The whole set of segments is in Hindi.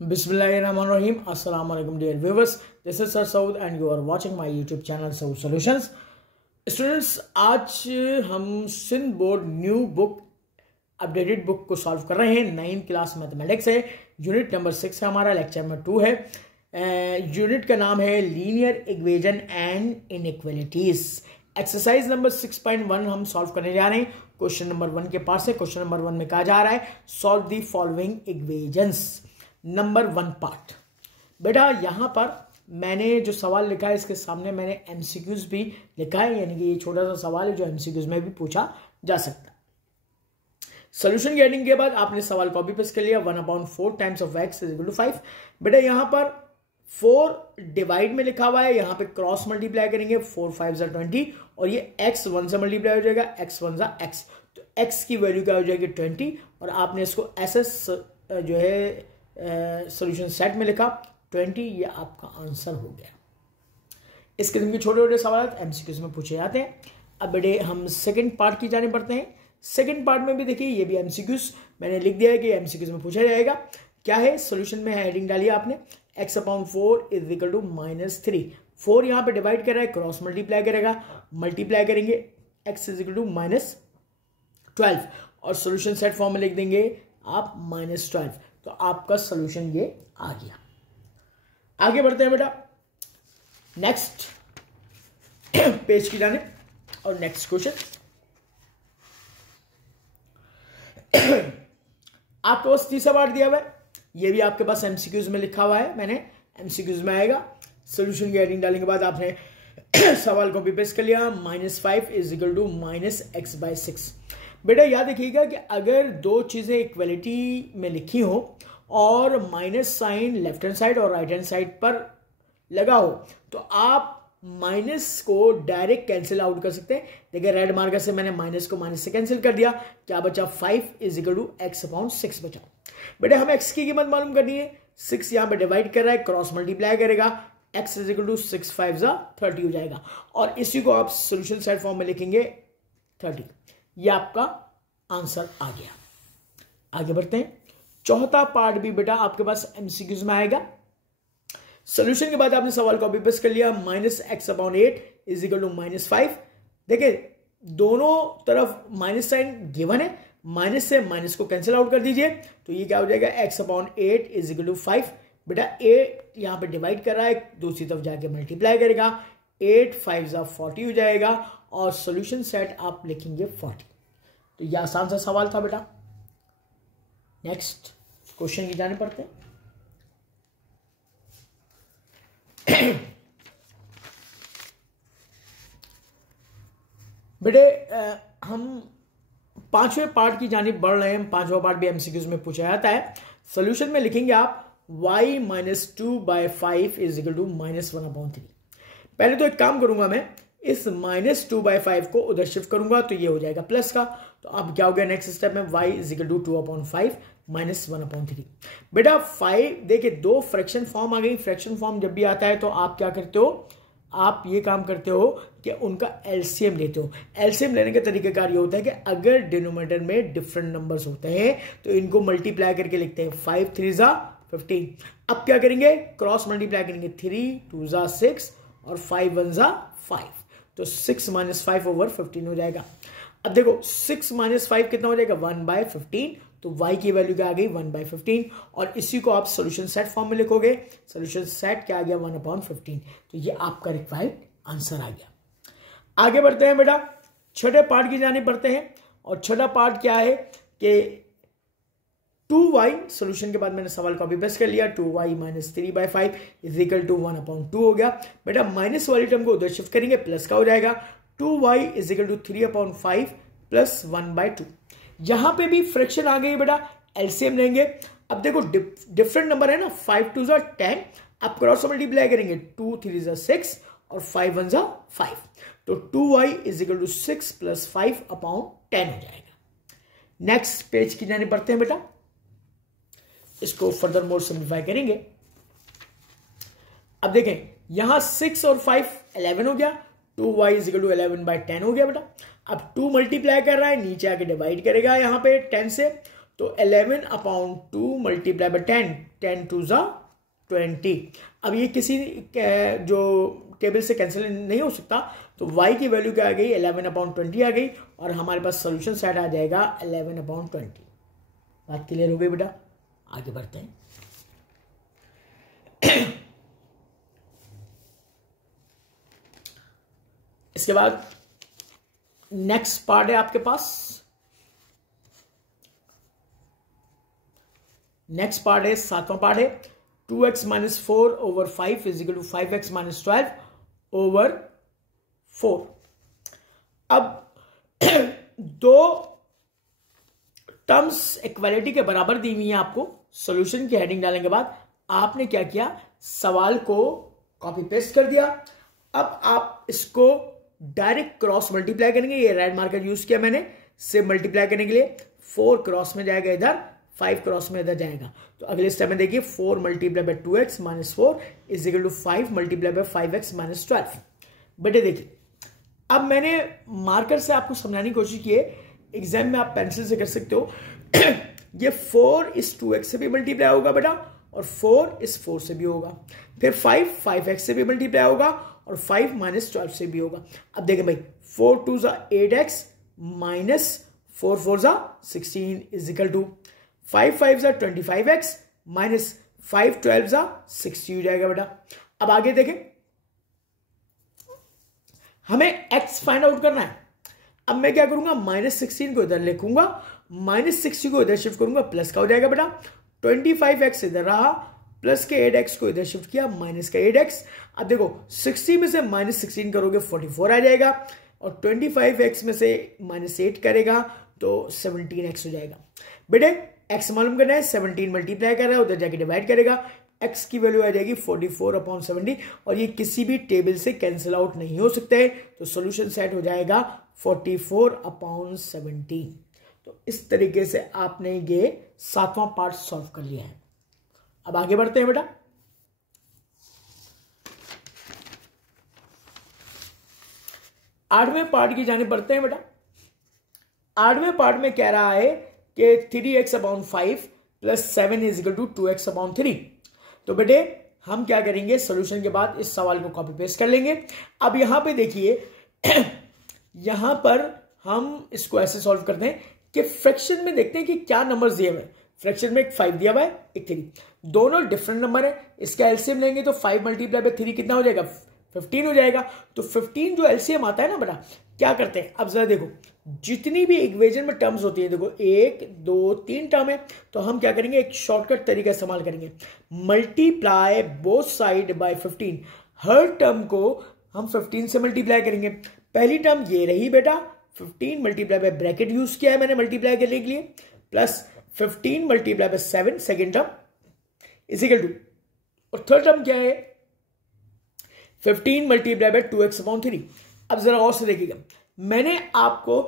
Bismillahirrahmanirrahim. Assalamu alaikum dear viewers. This is Sir Saud and you are watching my YouTube channel Saud Solutions. Students, आज हम Sindh board new book updated book को सॉल्व कर रहे हैं। 9th क्लास मैथमेटिक्स है, यूनिट नंबर 6 है हमारा, लेक्चर नंबर 2 है। यूनिट का नाम है linear equation and inequalities. Exercise number 6.1 हम सॉल्व करने जा रहे हैं। क्वेश्चन नंबर 1 के पास है। क्वेश्चन नंबर 1 में कहा जा रहा है solve the following equations. Number 1 part. बेटा यहां पर मैंने जो सवाल लिखा है इसके सामने मैंने एमसीक्यूज भी लिखा है, यानी कि ये छोटा सा सवाल है जो एमसीक्यूज में भी पूछा जा सकता है। सोल्यूशन गेटिंग के बाद आपने सवाल कॉपी पेस्ट कर लिया। 1/4 times of x is equal to 5। बेटा यहां पर 4 डिवाइड में लिखा हुआ है, यहां पे क्रॉस मल्टीप्लाई करेंगे। 4 5 जा 20 और ये x 1 से मल्टीप्लाई हो जाएगा। x 1 जा x, तो x की वैल्यू क्या हो जाएगी 20 और आपने इसको एसएस जो है सॉल्यूशन सेट में लिखा 20। ये आपका आंसर हो गया। इस किस्म के छोटे छोटे सवाल एमसीक्यूज में पूछे जाते हैं। अब बेटे हम सेकंड पार्ट की जाने पड़ते हैं। सेकंड पार्ट में भी देखिए ये भी एमसीक्यूज मैंने लिख दिया है कि एमसीक्यूज में पूछा जाएगा। क्या है सोल्यूशन में हेडिंग डाली आपने x/4 इज इक्वल टू -3। 4 यहां पे डिवाइड कर रहा है, क्रॉस मल्टीप्लाई करेगा, मल्टीप्लाई करेंगे x इज इक्वल टू -12 और सोल्यूशन सेट फॉर्म में लिख देंगे आप -12। तो आपका सोल्यूशन ये आ गया। आगे बढ़ते हैं बेटा नेक्स्ट पेज की जाने और नेक्स्ट क्वेश्चन। आपके पास तीसरा पार्ट दिया हुआ है, ये भी आपके पास एमसीक्यूज में लिखा हुआ है। मैंने एमसीक्यूज में आएगा। सोल्यूशन की हेडिंग डालने के बाद आपने सवाल कॉपी पेस्ट कर लिया। -5 इज इक्वल टू -x/6। बेटा याद रखिएगा कि अगर दो चीजें इक्वलिटी में लिखी हो और minus sign left hand side और राइट हैंड साइड पर लगा हो तो आप माइनस को डायरेक्ट कैंसिल आउट कर सकते हैं। देखिए रेड मार्कर से मैंने माइनस को माइनस से कैंसिल कर दिया। क्या बचा 5 इज इक्वल टू x/6 बचा। बेटा हमें x की कीमत मालूम करनी है। 6 यहां पे डिवाइड कर रहा है, क्रॉस मल्टीप्लाई करेगा, x इज इक्वल टू 6 5 जा 30 हो जाएगा और इसी को आप सोल्यूशन सेट फॉर्म में लिखेंगे 30। ये आपका आंसर आ गया। आगे बढ़ते हैं। चौथा पार्ट भी बेटा आपके पास एमसीक्यूज में आएगा। सोल्यूशन के बाद आपने सवाल कॉपी पेस्ट कर लिया। -x/8 is equal to -5। देखिए दोनों तरफ माइनस साइन गिवन है, माइनस से माइनस को कैंसिल आउट कर दीजिए तो ये क्या हो जाएगा x/8 इज इक्वल टू 5। बेटा 8 यहां पे डिवाइड कर रहा है, दूसरी तरफ जाके मल्टीप्लाई करेगा। 8 5 जा 40 हो जाएगा और सोल्यूशन सेट आप लिखेंगे 40। तो यह आसान सा सवाल था बेटा। नेक्स्ट क्वेश्चन की जाने पड़ते हैं। बेटे हम 5वें पार्ट की जानिब बढ़ रहे हैं। 5वां पार्ट भी एमसीक्यूज में पूछा जाता है। सोल्यूशन में लिखेंगे आप y -2/5 इज इक्वल टू -1/3। पहले तो एक काम करूंगा मैं, इस -2/5 को उधर शिफ्ट करूंगा तो ये हो जाएगा प्लस का। तो अब क्या हो गया नेक्स्ट स्टेप में y इज इक्वल टू 2/5 -1/3। बेटा 5 देखिए दो फ्रैक्शन फॉर्म आ गई। फ्रैक्शन फॉर्म जब भी आता है तो आप क्या करते हो, आप ये काम करते हो कि उनका एलसीएम लेते हो। एलसीएम लेने का तरीकाकार ये होता है कि अगर डिनोमिनेटर में डिफरेंट नंबर्स होते हैं तो इनको मल्टीप्लाई करके लिखते हैं। 5 3 जा 15। अब क्या करेंगे, क्रॉस मल्टीप्लाई करेंगे। 3 2 जा 6 और 5 1 जा 5, तो 6 - 5 ओवर 15 हो जाएगा। अब देखो 6 - 5 कितना हो जाएगा 1/15। तो y की वैल्यू क्या आ गई 1/15 और इसी को आप सोल्यूशन सेट फॉर्म में लिखोगे। सोल्यूशन सेट क्या आ गया 1/15। तो ये आपका रिक्वायर्ड आंसर आ गया। आगे बढ़ते हैं बेटा छठे पार्ट की जाने पड़ते हैं और छठा पार्ट क्या है कि 2y सोल्यूशन के बाद मैंने सवाल कॉपी पेस्ट कर लिया। 2y -3/5 इज इक्वल टू 1/2 हो गया। बेटा माइनस वाली टर्म को उधर शिफ्ट करेंगे, प्लस का हो जाएगा। 2y is equal to 3/5 plus 1/2। यहां पे भी फ्रैक्शन आ गई बेटा, एलसीएम लेंगे। अब देखो डिफरेंट नंबर है ना, 5 2 जा 10। आप क्रॉस मल्टीप्लाई करेंगे 2 3 जा 6 और 5 1 जा 5। तो 2y इज इक्वल टू 6 + 5/10 हो जाएगा। नेक्स्ट पेज की जाने पड़ते हैं बेटा, इसको फर्दर मोर सिंप्लीफाई करेंगे। अब देखें यहां 6 और 5 11 हो गया। 2y इज इक्वल टू 11/10 हो गया बेटा। अब 2 मल्टीप्लाई कर रहा है, नीचे आके डिवाइड करेगा यहां पे 10 से, तो 11/2 मल्टीप्लाई बाय 10, 10 2 ज़ा 20। अब ये किसी जो टेबल से कैंसिल नहीं हो सकता, तो y की वैल्यू क्या आ गई, 11/20 आ गई, और हमारे पास सोल्यूशन सेट आ जाएगा 11/20। बात क्लियर हो गई बेटा? आगे बढ़ते हैं। इसके बाद नेक्स्ट पार्ट है आपके पास, नेक्स्ट पार्ट है 7वां पार्ट है, 2x - 4 over 5 is equal to 5x - 12 over 4। अब दो टर्म्स इक्वालिटी के बराबर दी हुई है आपको। सॉल्यूशन की हेडिंग डालने के बाद आपने क्या किया, सवाल को कॉपी पेस्ट कर दिया। अब आप इसको डायरेक्ट क्रॉस मल्टीप्लाई करेंगे, ये रेड मार्कर यूज किया मैंने से मल्टीप्लाई करने के लिए। 4 क्रॉस में जाएगा इधर, 5 क्रॉस में इधर जाएगा। तो अगले स्टेप में देखिए 4 multiply by 2x - 4 is equal to 5 multiply by 5x - 12। बेटे देखिए, अब मैंने मार्कर से आपको समझाने की कोशिश की है, एग्जाम में आप पेंसिल से कर सकते हो। ये 4 इस 2x से भी मल्टीप्लाई होगा बेटा, और 4 इस 4 से भी होगा। फिर 5 5x से भी मल्टीप्लाई होगा, और 5 - 12 से भी होगा। अब देखें भाई, 4 2 ज़ा 8x माइनस 4 4 ज़ा 16 इज इक्वल टू 5 5 ज़ा 25x माइनस 5 12 ज़ा 60 हो जाएगा बेटा। अब आगे देखें, हमें x फाइंड आउट करना है। अब मैं क्या करूंगा, -16 को इधर लिखूंगा, -60 को इधर शिफ्ट करूंगा, प्लस का हो जाएगा बेटा। 25x इधर रहा, प्लस के 8x को इधर शिफ्ट किया, माइनस का 8x। अब देखो 60 में से -16 करोगे 44 आ जाएगा, और 25x में से -8 करेगा तो 17x हो जाएगा। बेटे x मालूम करना है, 17 मल्टीप्लाई कर रहा है, उधर जाके डिवाइड करेगा, x की वैल्यू आ जाएगी 44/70, और ये किसी भी टेबल से कैंसिल आउट नहीं हो सकते हैं। तो सॉल्यूशन सेट हो जाएगा 44/70। तो इस तरीके से आपने ये 7वां पार्ट सॉल्व कर लिया है। अब आगे बढ़ते हैं बेटा। आठवें पार्ट की जाने बढ़ते हैं बेटा। आठवें पार्ट में कह रहा है कि 3x/5 + 7 is equal to 2x/3। तो बेटे हम क्या करेंगे, सॉल्यूशन के बाद इस सवाल को कॉपी पेस्ट कर लेंगे। अब यहां पे देखिए यहां पर हम इसको ऐसे सॉल्व करते हैं कि फ्रैक्शन में देखते हैं कि क्या नंबर्स दिए हुए हैं। फ्रैक्शन में एक 5 दिया हुआ है, एक 3, दोनों डिफरेंट नंबर है। इसका एलसीएम लेंगे तो 5 मल्टीप्लाई बाय 3 कितना हो जाएगा, 15 हो जाएगा। तो 15 जो एलसीएम आता है ना बेटा, क्या करते हैं, अब जरा देखो, जितनी भी इक्वेशन में टर्म्स होती है, देखो 1 2 3 टर्म है, तो हम क्या करेंगे, एक शॉर्टकट तरीका इस्तेमाल करेंगे, multiply both side by 15। Her term को हम 15 से मल्टीप्लाई करेंगे। पहली टर्म ये रही बेटा, 15 मल्टीप्लाई बाय ब्रैकेट यूज किया है मैंने मल्टीप्लाई करने के लिए, plus 15 multiply by 7 second term is equal to, और थर्ड टर्म क्या है, 15 मल्टीप्लाई बाय 2x/3। अब जरा और से देखिएगा, मैंने आपको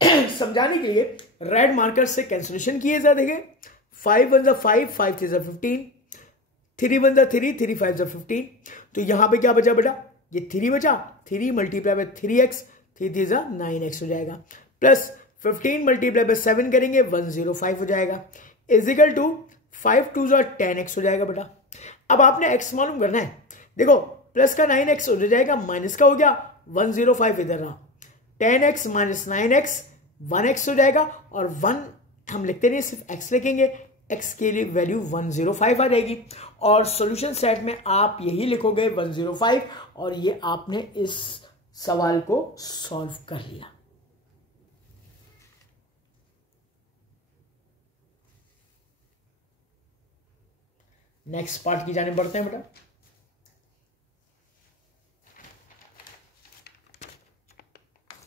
समझाने के लिए रेड मार्कर से कैंसिलेशन किए, जरा देखिए, 5 1 5 5 3 15, 3 1 3 3 5 15। तो यहां पे क्या बचा बेटा, ये 3 बचा, 3 मल्टीप्लाई बाय 3x, 3 3 9x हो जाएगा, प्लस 15 मल्टीप्लाई बाय 7 करेंगे 105 हो जाएगा, इज इक्वल टू 5 2 10x हो जाएगा बेटा। अब आपने x मालूम करना है, देखो प्लस का 9x हो जाएगा, माइनस का हो गया 105 इधर रहा, 10x माइनस 9x 1x हो जाएगा, और 1 हम लिखते नहीं, सिर्फ x लिखेंगे, x के लिए वैल्यू 105 आ जाएगी। और सॉल्यूशन सेट में आप यही लिखोगे 105, और ये आपने इस सवाल को सॉल्व कर लिया। नेक्स्ट पार्ट की जाने बढ़ते हैं बेटा।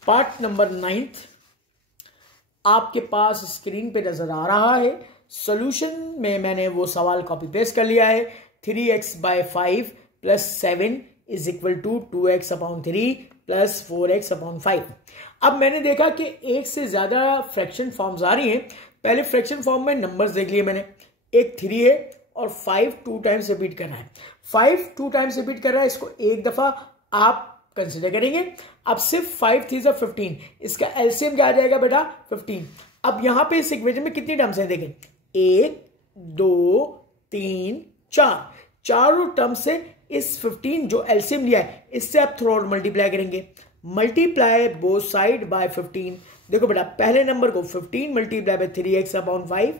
पार्ट नंबर 9 आपके पास स्क्रीन पे नजर आ रहा है। सॉल्यूशन में मैंने वो सवाल कॉपी पेस्ट कर लिया है, 3x/5 + 7 is equal to 2x/3 + 4x/5। अब मैंने देखा कि एक से ज्यादा फ्रैक्शन फॉर्म्स आ रही हैं। पहले फ्रैक्शन फॉर्म में नंबर्स देख लिए मैंने, एक 3 है और 5 2 टाइम्स रिपीट कर रहा है, 5 2 टाइम्स रिपीट कर रहा है, इसको एक दफा आप कंसिडर करेंगे। अब सिर्फ 5 3 15, इसका एलसीएम क्या आ जाएगा बेटा 15। अब यहां पे इस इक्वेशन में कितनी टर्म्स हैं देखें, 1 2 3 4, चारों टर्म से इस 15 जो एलसीएम लिया है इससे आप थ्रू आउट मल्टीप्लाई करेंगे, मल्टीप्लाई बोथ साइड बाय 15। देखो बेटा पहले नंबर को 15 multiply by 3x upon 5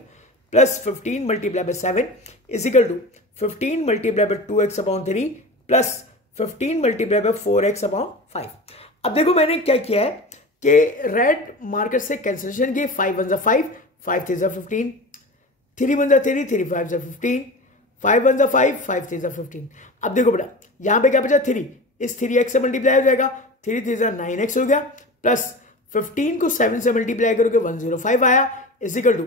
plus 15 multiply by 7 is equal to 15 multiply by 2x upon 3 plus 15 multiply by 4x upon 5। अब देखो मैंने क्या किया है कि रेड मार्कर से कैंसिलेशन की, 5 1 5, 5 3 15, 3 1 3, 3 5 15, 5 1 5, 5 3 15। अब देखो बेटा यहां पे क्या बचा 3, इस 3x से मल्टीप्लाई हो जाएगा, 3 3 9x हो गया, प्लस 15 को 7 से मल्टीप्लाई करोगे 105 आया, is equal to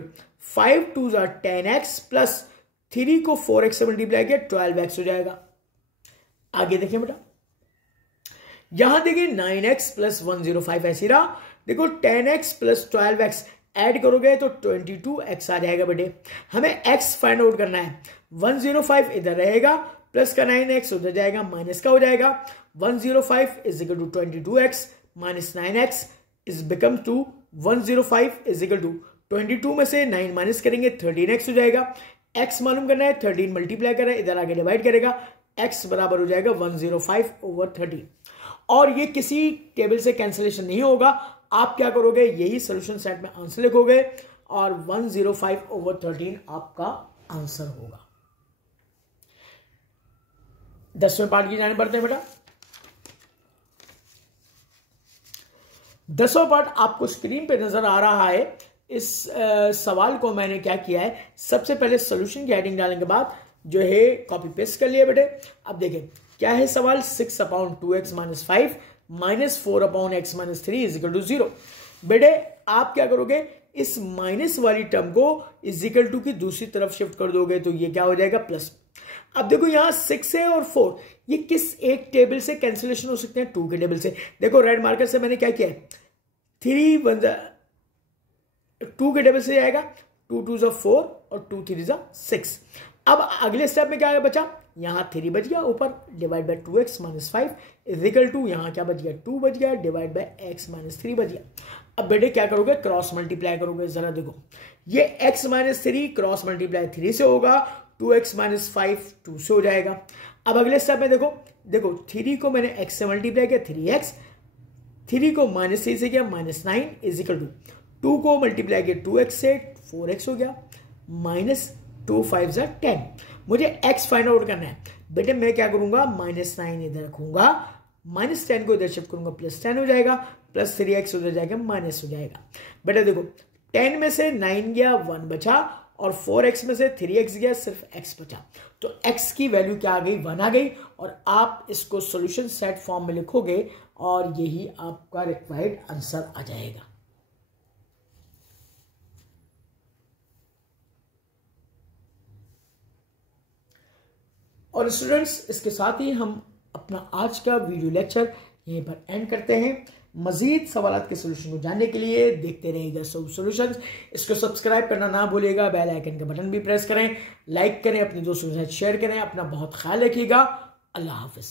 5 2 10x plus 3 को 4x से मल्टीप्लाई किया 12x हो जाएगा। आगे देखिए बेटा यहां देखिए 9x प्लस 105 ऐसी रहा, देखो 10x प्लस 12x ऐड करोगे तो 22x आ जाएगा बेटे। हमें x फाइंड आउट करना है, 105 इधर रहेगा, प्लस का 9x उधर जाएगा, माइनस का हो जाएगा, 105 is equal to 22x minus 9x is become to 105 is equal to 22 में से 9 माइनस करेंगे 13x हो जाएगा। x मालूम करना है, 13 मल्टीप्लाई कर रहा है, इधर आगे डिवाइड करेगा, x बराबर हो जाएगा 105 ओवर 30। और ये किसी टेबल से कैंसिलेशन नहीं होगा, आप क्या करोगे यही सोल्यूशन सेट में आंसर लिखोगे और 105 ओवर 13 आपका आंसर होगा। 10वें पार्ट की जाने पड़ते हैं बेटा। 10वां पार्ट आपको स्क्रीन पे नजर आ रहा है। इस सवाल को मैंने क्या किया है, सबसे पहले सोल्यूशन की हेडिंग डालने के बाद जो है कॉपी पेस्ट कर लिया बेटे। अब देखें क्या है सवाल, 6 upon 2x minus 5 minus 4 upon x minus 3 is equal to 0। बेटे आप क्या करोगे, इस माइनस वाली टर्म को इज इक्वल टू की दूसरी तरफ शिफ्ट कर दोगे तो ये क्या हो जाएगा प्लस। अब देखो यहां 6 है और 4, ये किस एक टेबल से कैंसिलेशन हो सकते हैं, 2 के टेबल से। देखो रेड मार्कर से मैंने क्या किया है, 3 1 2 के टेबल से जाएगा, 2 2 4 और 2 3 6। अब अगले स्टेप में क्या बचा, यहां 3 बच गया ऊपर, divide by 2x minus 5 is equal to यहां क्या बच गया 2 बच गया, डिवाइड बाय x माइनस 3 बच गया। अब बेटे क्या करोगे, क्रॉस मल्टीप्लाई करोगे। जरा देखो ये x माइनस 3 क्रॉस मल्टीप्लाई 3 से होगा, 2x माइनस 5 2 से हो जाएगा। अब अगले स्टेप में देखो 3 को मैंने x से मल्टीप्लाई किया 3x, 3 को माइनस 3 से किया माइनस 9 इज इक्वल टू 2 को मल्टीप्लाई किया 2x से 4x हो गया, माइनस 2 5 10। मुझे x फाइंड आउट करना है बेटे, मैं क्या करूंगा माइनस 9 इधर रखूंगा, माइनस 10 को इधर शिफ्ट करूंगा, प्लस 10 हो जाएगा, प्लस 3x उधर जाएगा माइनस हो जाएगा। बेटा देखो 10 में से 9 गया 1 बचा और 4x में से 3x गया सिर्फ x बचा, तो x की वैल्यू क्या आ गई 1 आ गई। और आप इसको सॉल्यूशन सेट फॉर्म में लिखोगे और यही आपका रिक्वायर्ड आंसर आ जाएगा। और स्टूडेंट्स इसके साथ ही हम अपना आज का वीडियो लेक्चर यहीं पर एंड करते हैं। मजीद सवालात के सोल्यूशन को जानने के लिए देखते रहिएगा सॉल्यूशंस। इसको सब्सक्राइब करना ना भूलिएगा, बेल आइकन का बटन भी प्रेस करें, लाइक करें, अपने दोस्तों के साथ शेयर करें। अपना बहुत ख्याल रखिएगा। अल्लाह हाफिज।